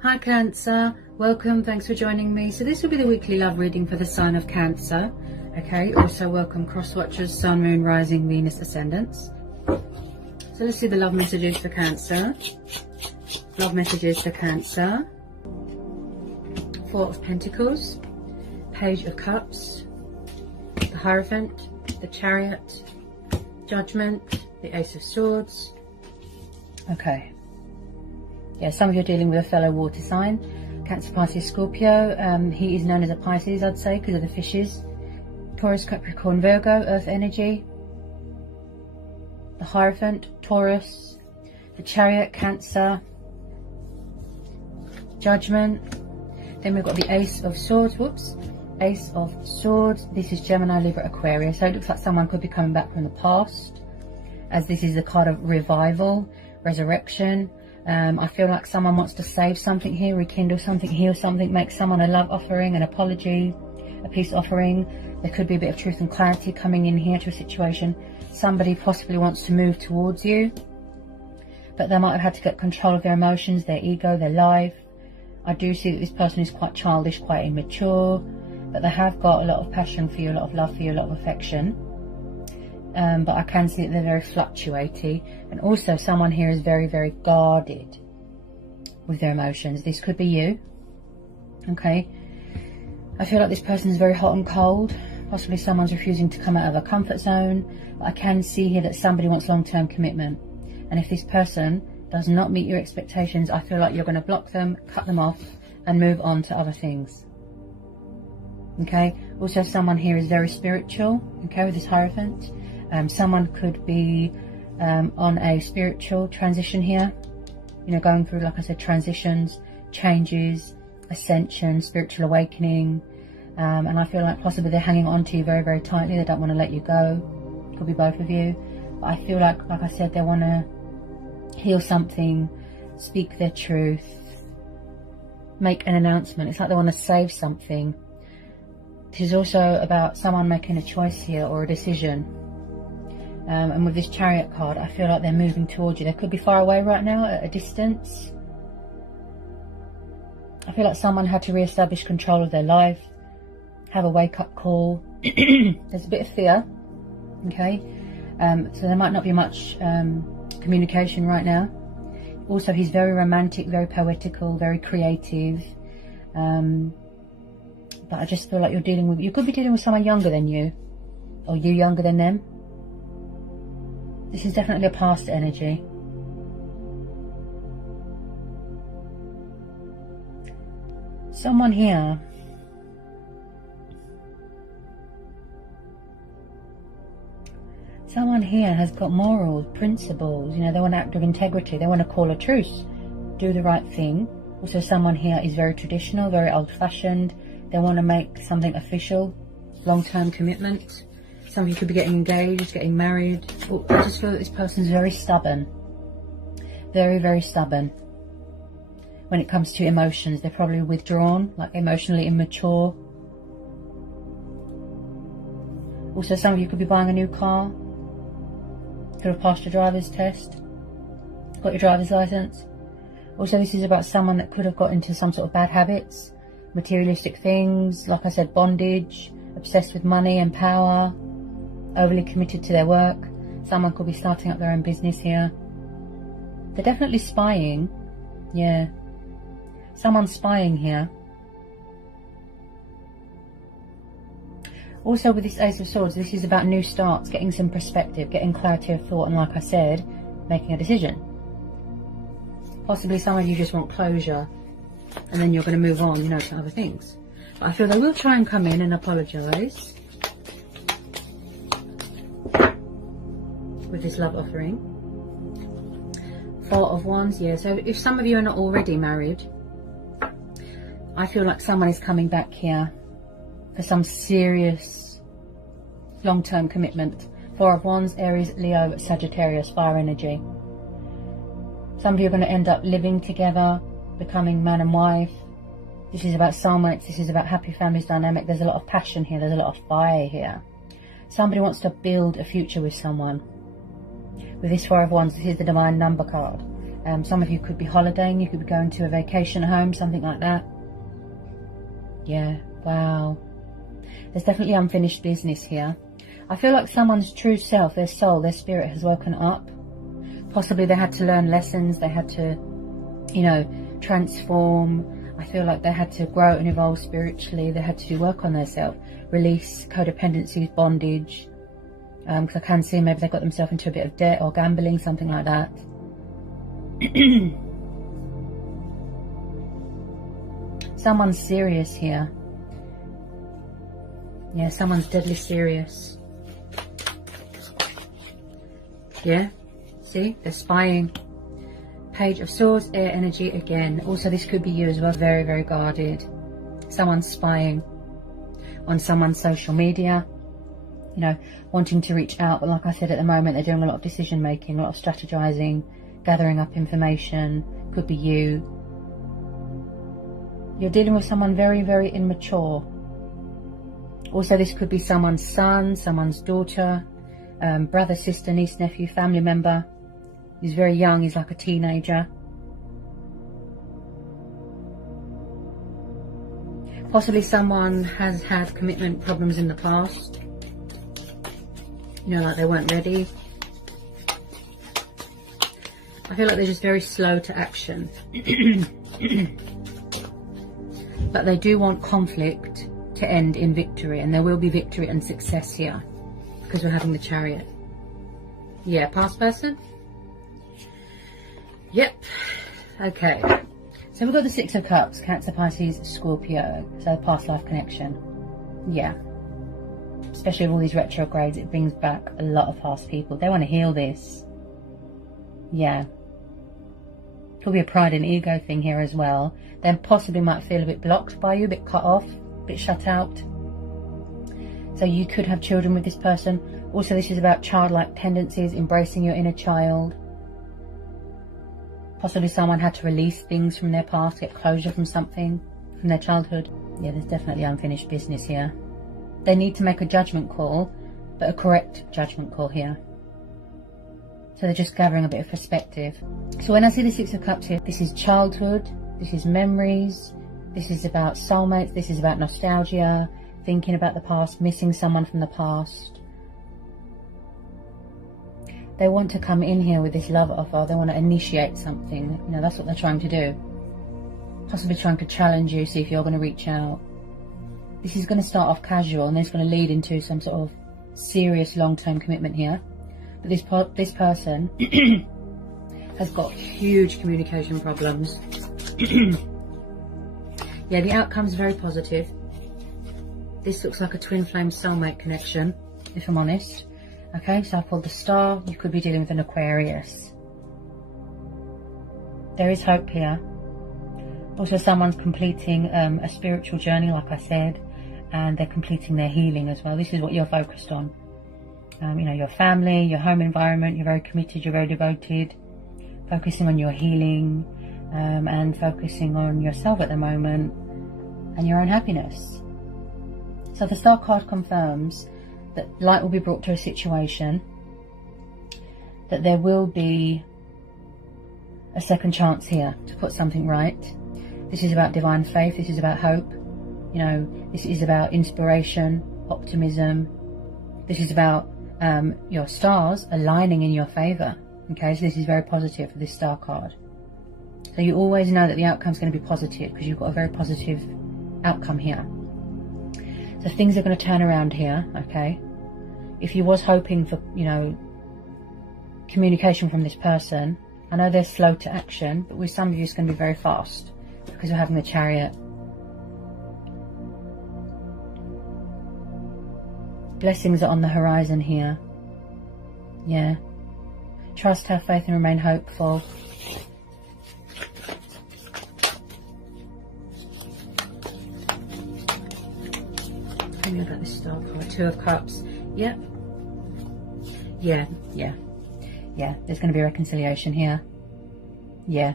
Hi Cancer, welcome, thanks for joining me. So this will be the weekly love reading for the sign of Cancer. Okay, also welcome cross watchers, Sun, Moon, Rising, Venus, Ascendants. So let's see the love messages for Cancer. Love messages for Cancer. Four of Pentacles, Page of Cups, the Hierophant, the Chariot, Judgment, the Ace of Swords. Okay. Yeah, some of you are dealing with a fellow water sign. Cancer, Pisces, Scorpio. He is known as a Pisces, I'd say, because of the fishes. Taurus, Capricorn, Virgo, Earth energy. The Hierophant, Taurus. The Chariot, Cancer. Judgment. Then we've got the Ace of Swords. Whoops. Ace of Swords. This is Gemini, Libra, Aquarius. So it looks like someone could be coming back from the past, as this is a card of revival, resurrection. I feel like someone wants to save something here, rekindle something, heal something, make someone a love offering, an apology, a peace offering. There could be a bit of truth and clarity coming in here to a situation. Somebody possibly wants to move towards you, but they might have had to get control of their emotions, their ego, their life. I do see that this person is quite childish, quite immature, but they have got a lot of passion for you, a lot of love for you, a lot of affection. But I can see that they're very fluctuating, and also someone here is very, very guarded with their emotions. This could be you. Okay, I feel like this person is very hot and cold. Possibly someone's refusing to come out of their comfort zone. But I can see here that somebody wants long-term commitment, and if this person does not meet your expectations, I feel like you're going to block them, cut them off, and move on to other things. Okay, also someone here is very spiritual, okay, with this Hierophant. Someone could be on a spiritual transition here, you know, going through, like I said, transitions, changes, ascension, spiritual awakening, and I feel like possibly they're hanging on to you very, very tightly. They don't want to let you go. Could be both of you, but I feel like I said, they want to heal something, speak their truth, make an announcement. It's like they want to save something. This is also about someone making a choice here, or a decision. And with this Chariot card, I feel like they're moving towards you. They could be far away right now, at a distance. I feel like someone had to re-establish control of their life, have a wake-up call. There's a bit of fear, okay? So there might not be much communication right now. Also, he's very romantic, very poetical, very creative. But I just feel like you could be dealing with someone younger than you, or you younger than them. This is definitely a past energy. Someone here has got morals, principles, you know, they want to act with integrity, they want to call a truce, do the right thing. Also, someone here is very traditional, very old-fashioned. They want to make something official, long-term commitment. Some of you could be getting engaged, getting married. Oh, I just feel that this person is very stubborn. Very, very stubborn. When it comes to emotions, they're probably withdrawn, like emotionally immature. Also, some of you could be buying a new car. Could have passed your driver's test. Got your driver's license. Also, this is about someone that could have got into some sort of bad habits. Materialistic things, like I said, bondage, obsessed with money and power. Overly committed to their work. Someone could be starting up their own business here. They're definitely spying. Yeah. Someone's spying here. Also, with this Ace of Swords, this is about new starts, getting some perspective, getting clarity of thought, and like I said, making a decision. Possibly some of you just want closure, and then you're going to move on, you know, to other things. But I feel they will try and come in and apologise with this love offering. Four of Wands, yeah. So if some of you are not already married, I feel like someone is coming back here for some serious long-term commitment. Four of Wands, Aries, Leo, Sagittarius, fire energy. Some of you are going to end up living together, becoming man and wife. This is about soulmates. This is about happy families dynamic. There's a lot of passion here. There's a lot of fire here. Somebody wants to build a future with someone. With this Four of Wands, this is the divine number card. Some of you could be holidaying, you could be going to a vacation home, something like that. Yeah, wow. There's definitely unfinished business here. I feel like someone's true self, their soul, their spirit has woken up. Possibly they had to learn lessons, they had to, you know, transform. I feel like they had to grow and evolve spiritually. They had to do work on themselves, release codependencies, bondage. Because I can see maybe they got themselves into a bit of debt or gambling, something like that. Someone's serious here. Yeah, someone's deadly serious. Yeah, see, they're spying. Page of Swords, air energy again. Also, this could be you as well, very, very guarded. Someone's spying on someone's social media, you know, wanting to reach out. But like I said, at the moment, they're doing a lot of decision making, a lot of strategizing, gathering up information. Could be you. You're dealing with someone very, very immature. Also, this could be someone's son, someone's daughter, brother, sister, niece, nephew, family member. He's very young, he's like a teenager. Possibly someone has had commitment problems in the past. You know, like they weren't ready. I feel like they're just very slow to action. But they do want conflict to end in victory, and there will be victory and success here because we're having the Chariot. Yeah, past person. Yep. Okay. So we've got the Six of Cups, Cancer, Pisces, Scorpio. So past life connection. Yeah. Especially with all these retrogrades, it brings back a lot of past people. They want to heal this. Yeah. Could be a pride and ego thing here as well. Then possibly might feel a bit blocked by you, a bit cut off, a bit shut out. So you could have children with this person. Also, this is about childlike tendencies, embracing your inner child. Possibly someone had to release things from their past, get closure from something from their childhood. Yeah, there's definitely unfinished business here. They need to make a judgment call, but a correct judgment call here. So they're just gathering a bit of perspective. So when I see the Six of Cups here, this is childhood, this is memories, this is about soulmates, this is about nostalgia, thinking about the past, missing someone from the past. They want to come in here with this love offer. They want to initiate something. You know, that's what they're trying to do. Possibly trying to challenge you, see if you're going to reach out. This is going to start off casual and then it's going to lead into some sort of serious long-term commitment here. But this person has got huge communication problems. Yeah, the outcome's very positive. This looks like a twin flame soulmate connection, if I'm honest. Okay, so I pulled the Star. You could be dealing with an Aquarius. There is hope here. Also, someone's completing a spiritual journey, like I said, and they're completing their healing as well. This is what you're focused on. You know, your family, your home environment. You're very committed, you're very devoted. Focusing on your healing and focusing on yourself at the moment and your own happiness. So the Star card confirms that light will be brought to a situation, that there will be a second chance here to put something right. This is about divine faith, this is about hope, you know, this is about inspiration, optimism. This is about your stars aligning in your favour. Okay, so this is very positive for this Star card. So you always know that the outcome is going to be positive because you've got a very positive outcome here. So things are going to turn around here, okay? If you was hoping for, you know, communication from this person, I know they're slow to action, but with some of you it's going to be very fast because we're having the Chariot. Blessings are on the horizon here. Yeah. Trust, have faith and remain hopeful. Tell me about this Star card. Two of Cups. Yep. Yeah. There's going to be reconciliation here. Yeah.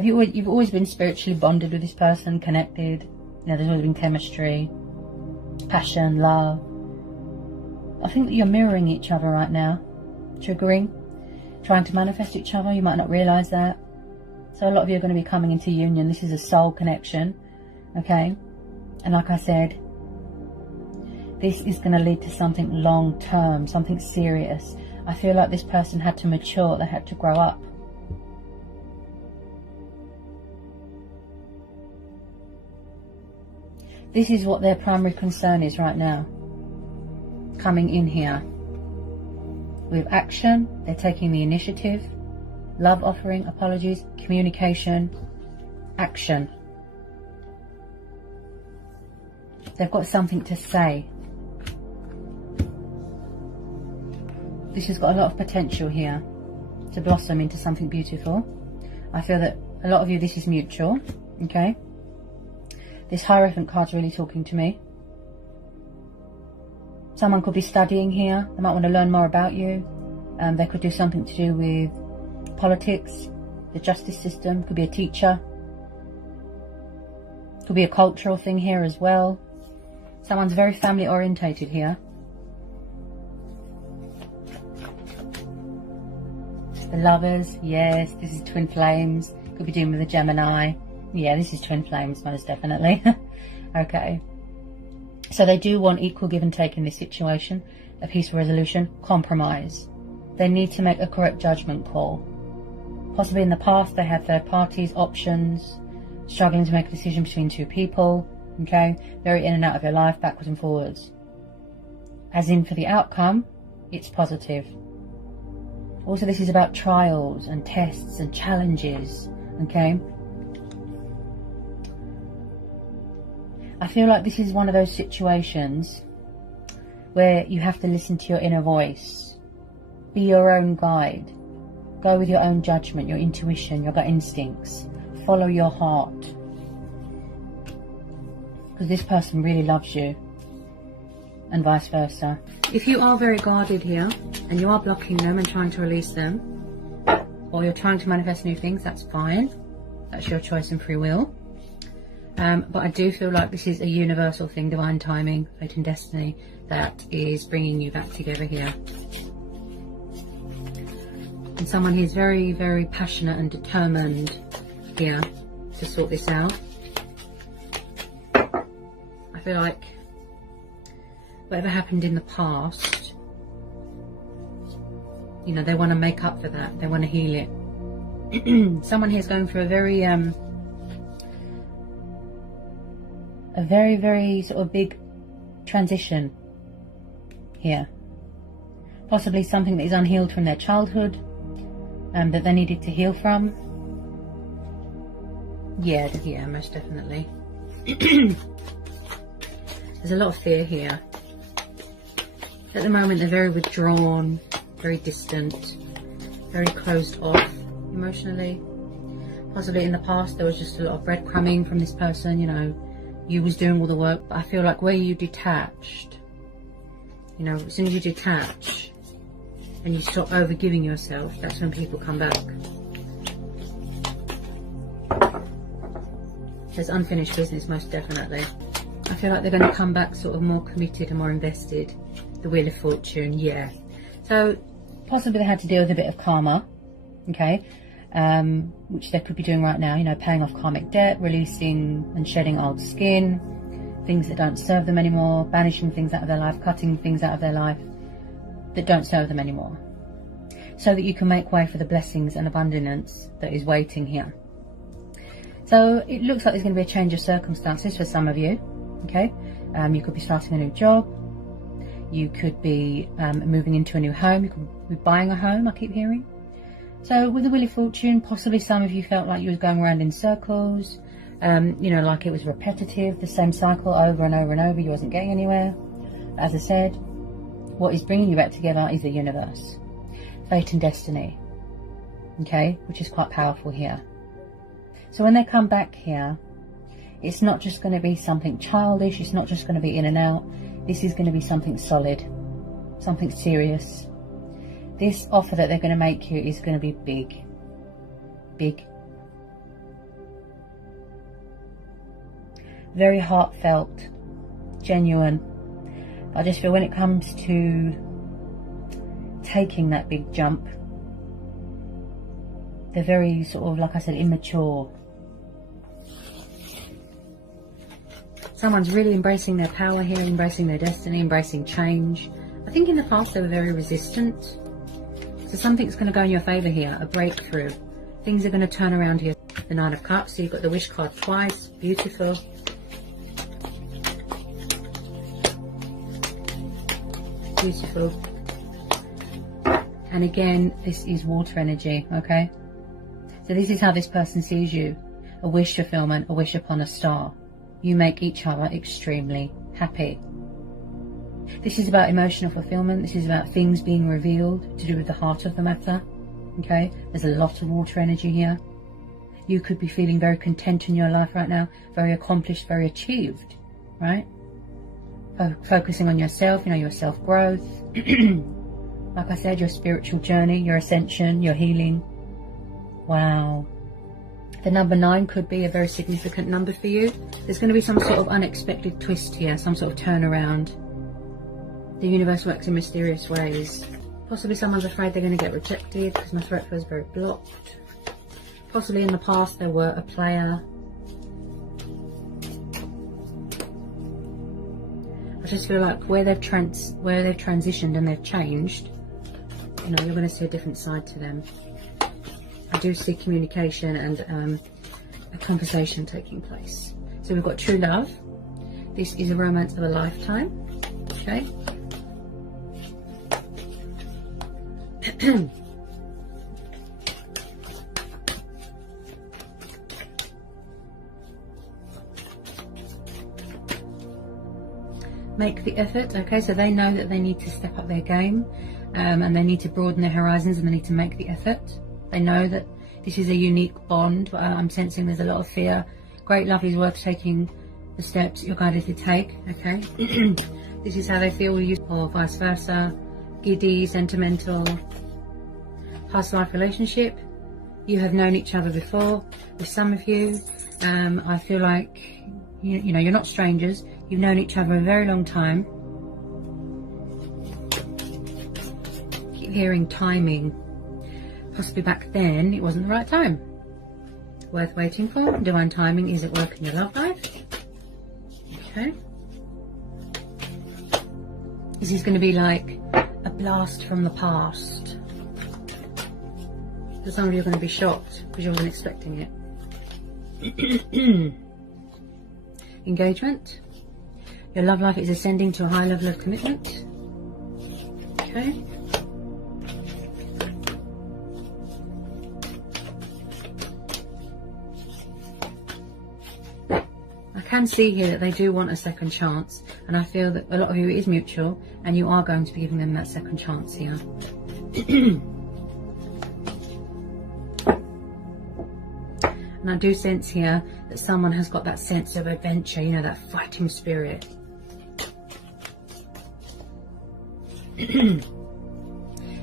You've always been spiritually bonded with this person, connected. You know, there's always been chemistry, passion, love. I think that you're mirroring each other right now. Triggering. trying to manifest each other. You might not realise that. So a lot of you are going to be coming into union. This is a soul connection, okay? And like I said, this is going to lead to something long-term, something serious. I feel like this person had to mature. They had to grow up. This is what their primary concern is right now. Coming in here. With action, they're taking the initiative. Love offering, apologies, communication, action. They've got something to say. This has got a lot of potential here to blossom into something beautiful. I feel that a lot of you, this is mutual, okay? This Hierophant card's really talking to me. Someone could be studying here. They might want to learn more about you. They could do something to do with politics, the justice system. Could be a teacher. Could be a cultural thing here as well. Someone's very family orientated here. The Lovers, yes, this is twin flames. Could be doing with a Gemini. Yeah, this is twin flames, most definitely. Okay. So they do want equal give and take in this situation. A peaceful resolution, compromise. They need to make a correct judgment call. Possibly in the past they had third parties, options, struggling to make a decision between two people. Okay, very in and out of your life, backwards and forwards. As in for the outcome, it's positive. Also, this is about trials and tests and challenges. Okay. I feel like this is one of those situations where you have to listen to your inner voice. Be your own guide. Go with your own judgment, your intuition, your gut instincts. Follow your heart. Because this person really loves you. And vice versa. If you are very guarded here, and you are blocking them and trying to release them, or you're trying to manifest new things, that's fine. That's your choice and free will. But I do feel like this is a universal thing, divine timing, fate and destiny, that is bringing you back together here. And someone who's very, very passionate and determined here to sort this out. I feel like whatever happened in the past, you know, they want to make up for that. They want to heal it. Someone here is going through a very sort of big transition here. Possibly something that is unhealed from their childhood, that they needed to heal from. Yeah, most definitely. There's a lot of fear here. At the moment, they're very withdrawn, very distant, very closed off emotionally. Possibly in the past, there was just a lot of breadcrumbing from this person, you know, you was doing all the work. But I feel like where you detached, you know, as soon as you detach and you stop over-giving yourself, that's when people come back. There's unfinished business, most definitely. I feel like they're going to come back sort of more committed and more invested. The Wheel of Fortune, yeah. So possibly they had to deal with a bit of karma, okay, which they could be doing right now, you know, paying off karmic debt, releasing and shedding old skin, things that don't serve them anymore, banishing things out of their life, cutting things out of their life that don't serve them anymore, so that you can make way for the blessings and abundance that is waiting here. So it looks like there's going to be a change of circumstances for some of you, okay. You could be starting a new job. You could be moving into a new home. You could be buying a home, I keep hearing. So with the Wheel of Fortune, possibly some of you felt like you was going around in circles. You know, like it was repetitive, the same cycle over and over and over. You wasn't getting anywhere. As I said, what is bringing you back together is the universe. Fate and destiny. Okay, which is quite powerful here. So when they come back here, it's not just going to be something childish. It's not just going to be in and out. This is going to be something solid, something serious. This offer that they're going to make you is going to be big, big. Very heartfelt, genuine. I just feel when it comes to taking that big jump, They're very sort of, like I said, immature. Someone's really embracing their power here, embracing their destiny, embracing change. I think in the past they were very resistant. So something's going to go in your favour here, a breakthrough. Things are going to turn around here. The Nine of Cups, so you've got the Wish card twice. Beautiful. Beautiful. And again, this is water energy, okay? So this is how this person sees you. A wish fulfillment, a wish upon a star. You make each other extremely happy. This is about emotional fulfillment. This is about things being revealed to do with the heart of the matter. Okay, there's a lot of water energy here. You could be feeling very content in your life right now, very accomplished, very achieved, right? Focusing on yourself, you know, your self-growth. Like I said, your spiritual journey, your ascension, your healing. Wow. The number 9 could be a very significant number for you. There's going to be some sort of unexpected twist here, some sort of turnaround. The universe works in mysterious ways. Possibly someone's afraid they're going to get rejected because my throat feels very blocked. Possibly in the past there were a player. I just feel like where they've transitioned and they've changed, you know, you're going to see a different side to them. I do see communication and a conversation taking place. So we've got true love. This is a romance of a lifetime. Okay. Make the effort. Okay, so they know that they need to step up their game, and they need to broaden their horizons, and they need to make the effort. They know that this is a unique bond. I'm sensing there's a lot of fear. Great love is worth taking the steps you're guided to take. Okay. This is how they feel you, or vice versa. Giddy, sentimental. Past life relationship. You have known each other before. With some of you, I feel like you know, you're not strangers. You've known each other a very long time. Keep hearing timing. Possibly back then it wasn't the right time. Worth waiting for. Divine timing is at work in your love life. Okay. This is going to be like a blast from the past. For some of you are going to be shocked because you wasn't expecting it. Engagement. Your love life is ascending to a high level of commitment. Okay. I can see here that they do want a second chance, and I feel that a lot of you it is mutual, and you are going to be giving them that second chance here. And I do sense here that someone has got that sense of adventure, you know, that fighting spirit.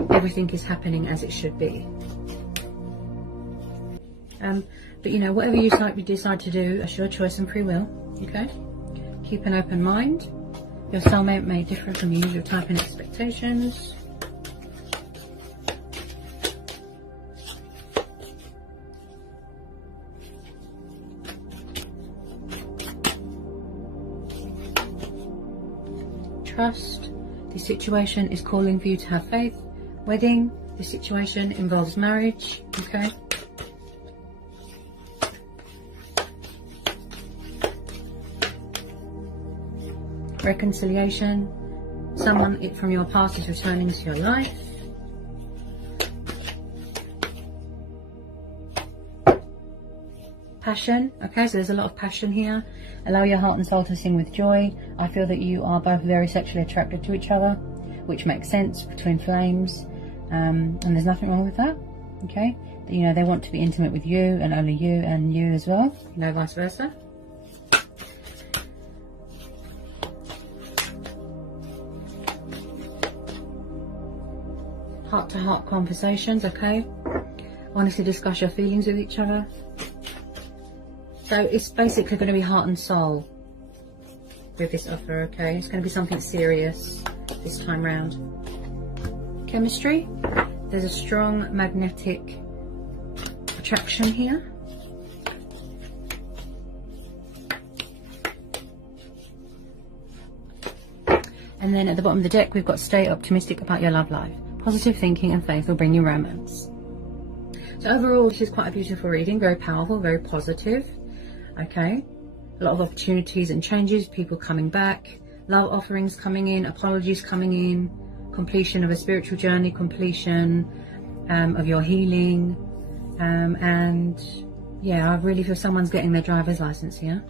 Everything is happening as it should be. But you know, whatever you decide to do, it's your choice and free will. Okay? Keep an open mind. Your soulmate may differ from you, your type and expectations. Trust. This situation is calling for you to have faith. Wedding. This situation involves marriage. Okay. Reconciliation. Someone from your past is returning to your life. Passion. Okay, so there's a lot of passion here. Allow your heart and soul to sing with joy. I feel that you are both very sexually attracted to each other, which makes sense between flames, and there's nothing wrong with that. Okay, you know, they want to be intimate with you and only you, and you as well, you know, vice versa. Heart-to-heart conversations. Okay, honestly discuss your feelings with each other. So it's basically going to be heart and soul with this offer, okay? It's going to be something serious this time round. Chemistry. There's a strong magnetic attraction here. And then at the bottom of the deck, we've got stay optimistic about your love life. Positive thinking and faith will bring you romance. So overall, this is quite a beautiful reading, very powerful, very positive. Okay, a lot of opportunities and changes, people coming back, love offerings coming in, apologies coming in, completion of a spiritual journey, completion of your healing, and yeah, I really feel someone's getting their driver's license here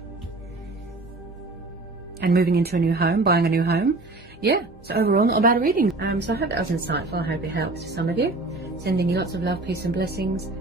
and moving into a new home, buying a new home. Yeah, so overall, not a bad reading. So I hope that was insightful. I hope it helps to some of you. Sending you lots of love, peace and blessings.